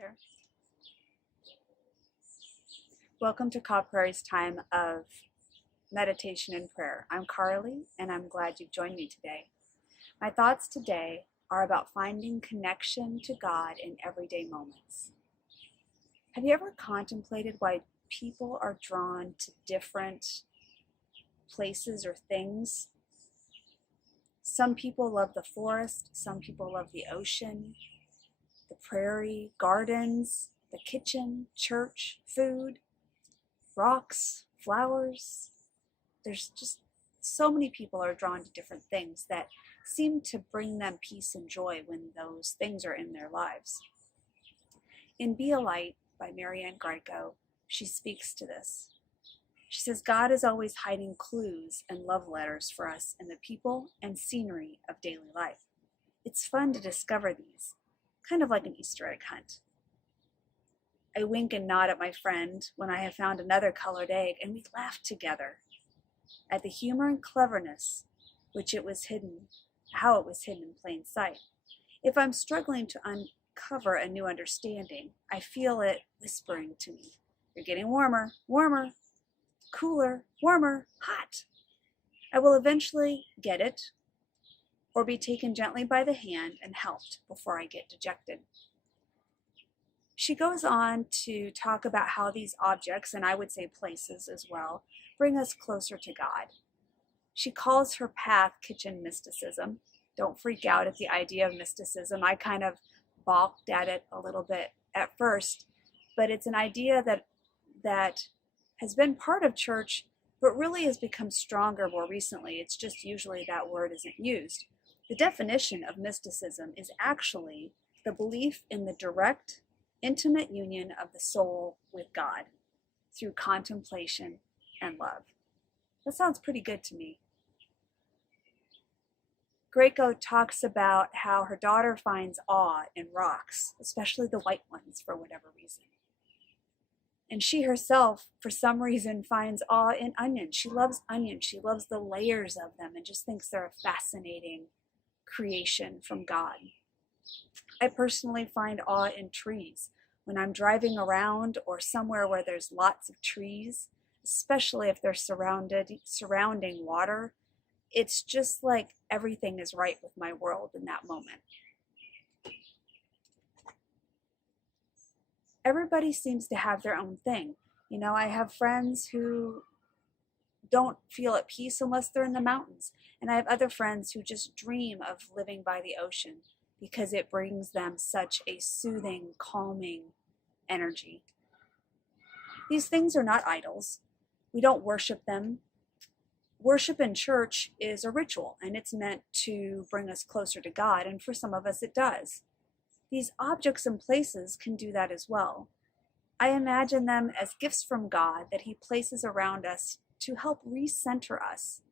there. Welcome to Cobb Prairie's time of meditation and prayer. I'm Carly, and I'm glad you've joined me today. My thoughts today are about finding connection to God in everyday moments. Have you ever contemplated why people are drawn to different places or things? Some people love the forest, some people love the ocean, the prairie, gardens, the kitchen, church, food, rocks, flowers. There's just so many people are drawn to different things that seem to bring them peace and joy when those things are in their lives. In Be a Light by Marianne Greco, she speaks to this. She says, God is always hiding clues and love letters for us in the people and scenery of daily life. It's fun to discover these, kind of like an Easter egg hunt. I wink and nod at my friend when I have found another colored egg, and we laugh together at the humor and cleverness how it was hidden in plain sight. If I'm struggling to uncover a new understanding, I feel it whispering to me, "You're getting warmer, warmer, cooler, warmer, hot." I will eventually get it, or be taken gently by the hand and helped before I get dejected. She goes on to talk about how these objects, and I would say places as well, bring us closer to God. She calls her path kitchen mysticism. Don't freak out at the idea of mysticism. I kind of balked at it a little bit at first, but it's an idea that has been part of church, but really has become stronger more recently. It's just usually that word isn't used. The definition of mysticism is actually the belief in the direct, intimate union of the soul with God through contemplation and love. That sounds pretty good to me. Greco talks about how her daughter finds awe in rocks, especially the white ones for whatever reason. And she herself, for some reason, finds awe in onions. She loves onions. She loves the layers of them and just thinks they're a fascinating creation from God. I personally find awe in trees. When I'm driving around or somewhere where there's lots of trees, especially if they're surrounding water, it's just like everything is right with my world in that moment. Everybody seems to have their own thing. I have friends who don't feel at peace unless they're in the mountains. And I have other friends who just dream of living by the ocean because it brings them such a soothing, calming energy. These things are not idols. We don't worship them. Worship in church is a ritual, and it's meant to bring us closer to God, and for some of us it does. These objects and places can do that as well. I imagine them as gifts from God that He places around us to help recenter us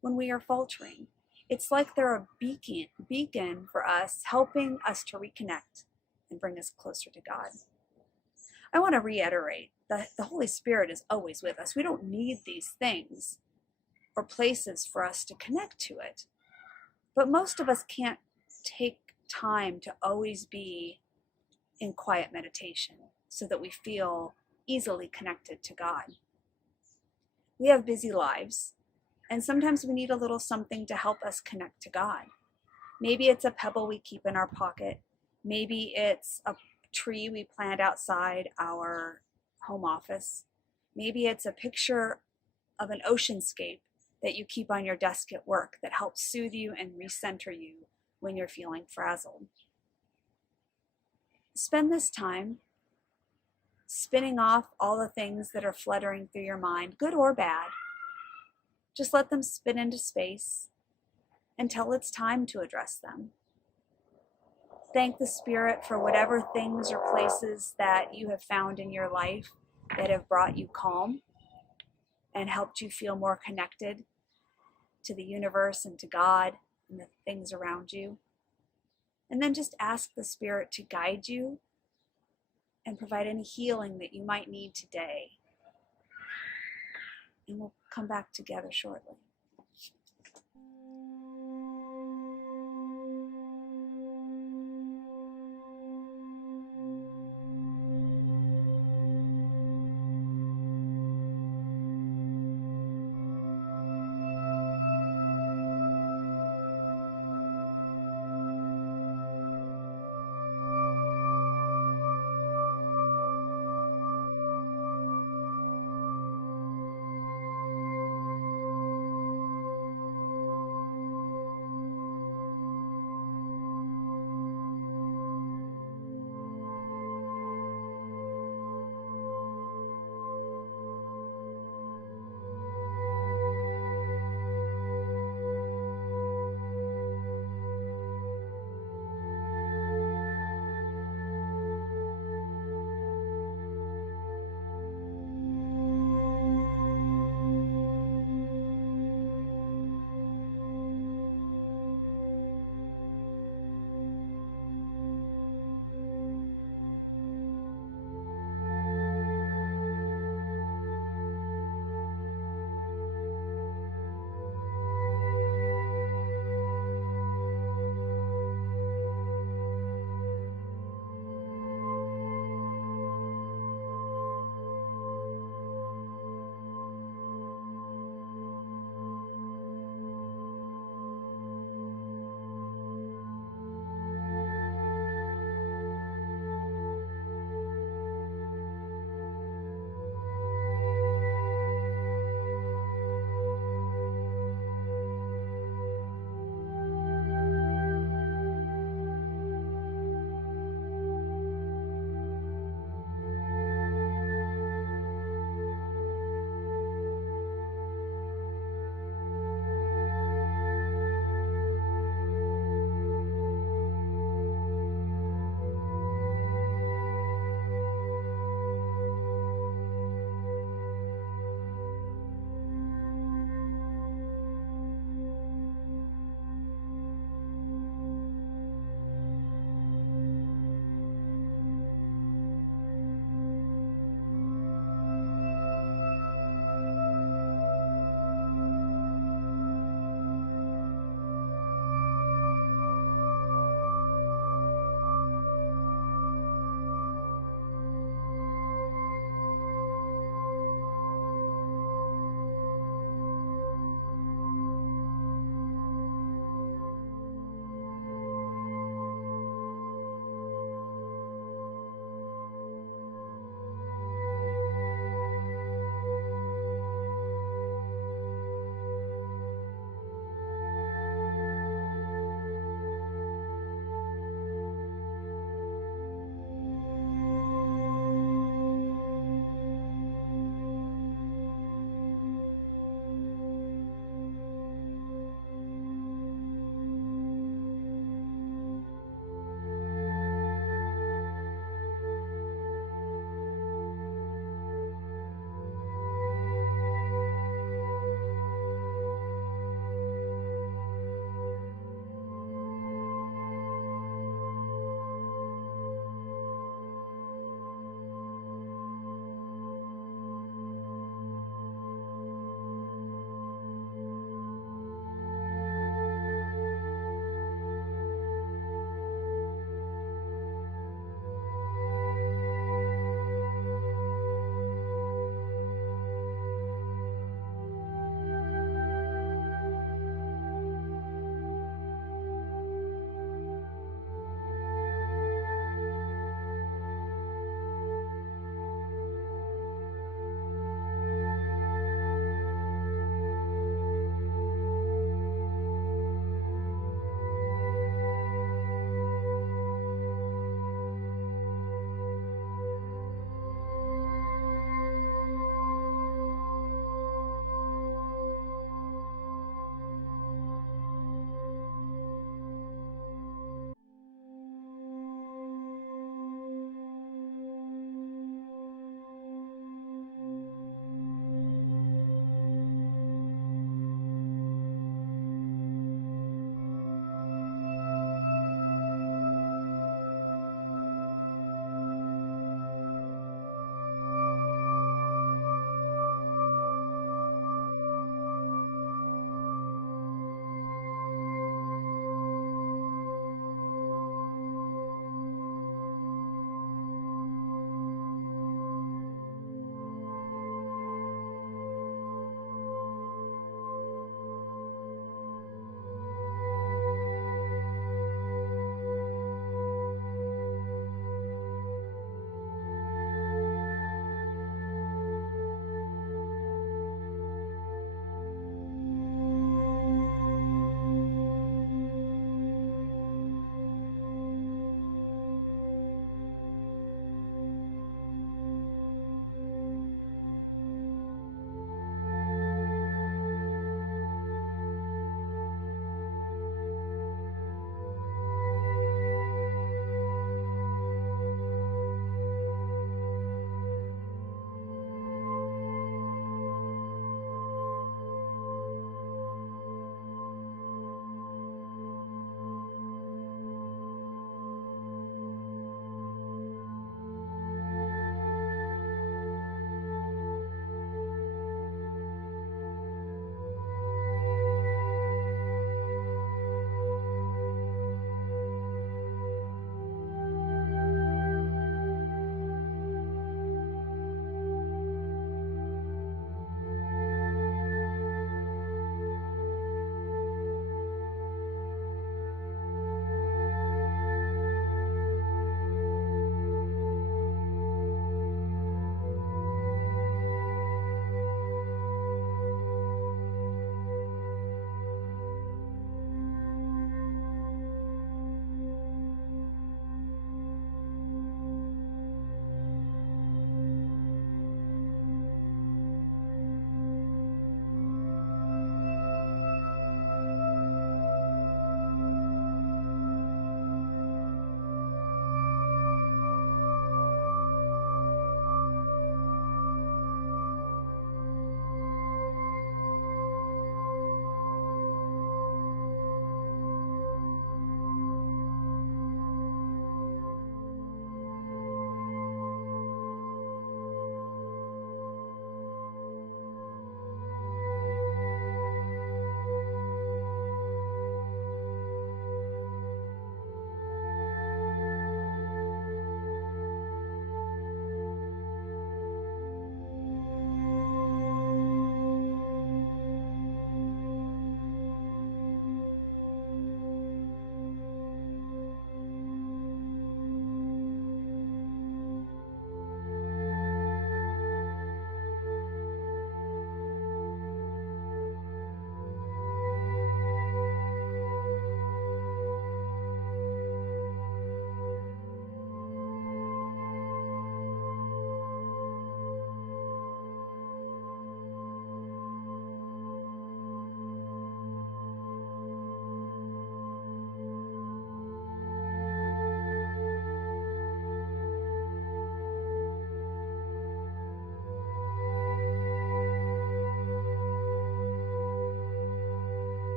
when we are faltering. It's like they're a beacon for us, helping us to reconnect and bring us closer to God. I want to reiterate that the Holy Spirit is always with us. We don't need these things or places for us to connect to it. But most of us can't take time to always be in quiet meditation so that we feel easily connected to God. We have busy lives, and sometimes we need a little something to help us connect to God. Maybe it's a pebble we keep in our pocket. Maybe it's a tree we plant outside our home office. Maybe it's a picture of an oceanscape that you keep on your desk at work that helps soothe you and recenter you when you're feeling frazzled. Spend this time spinning off all the things that are fluttering through your mind, good or bad. Just let them spin into space until it's time to address them. Thank the Spirit for whatever things or places that you have found in your life that have brought you calm and helped you feel more connected to the universe and to God and the things around you. And then just ask the Spirit to guide you and provide any healing that you might need today. And we'll come back together shortly.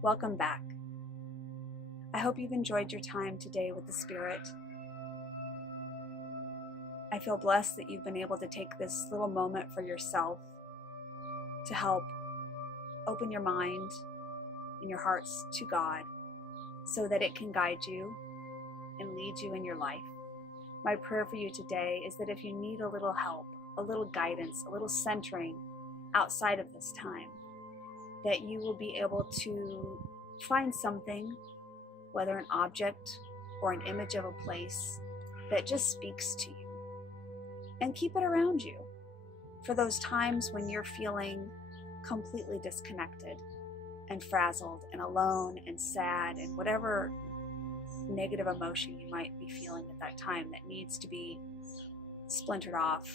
Welcome back. I hope you've enjoyed your time today with the Spirit. I feel blessed that you've been able to take this little moment for yourself to help open your mind and your hearts to God so that it can guide you and lead you in your life. My prayer for you today is that if you need a little help, a little guidance, a little centering outside of this time, that you will be able to find something, whether an object or an image of a place, that just speaks to you. And keep it around you for those times when you're feeling completely disconnected and frazzled and alone and sad and whatever negative emotion you might be feeling at that time that needs to be splintered off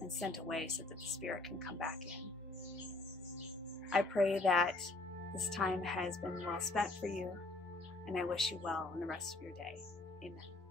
and sent away so that the Spirit can come back in. I pray that this time has been well spent for you, and I wish you well in the rest of your day. Amen.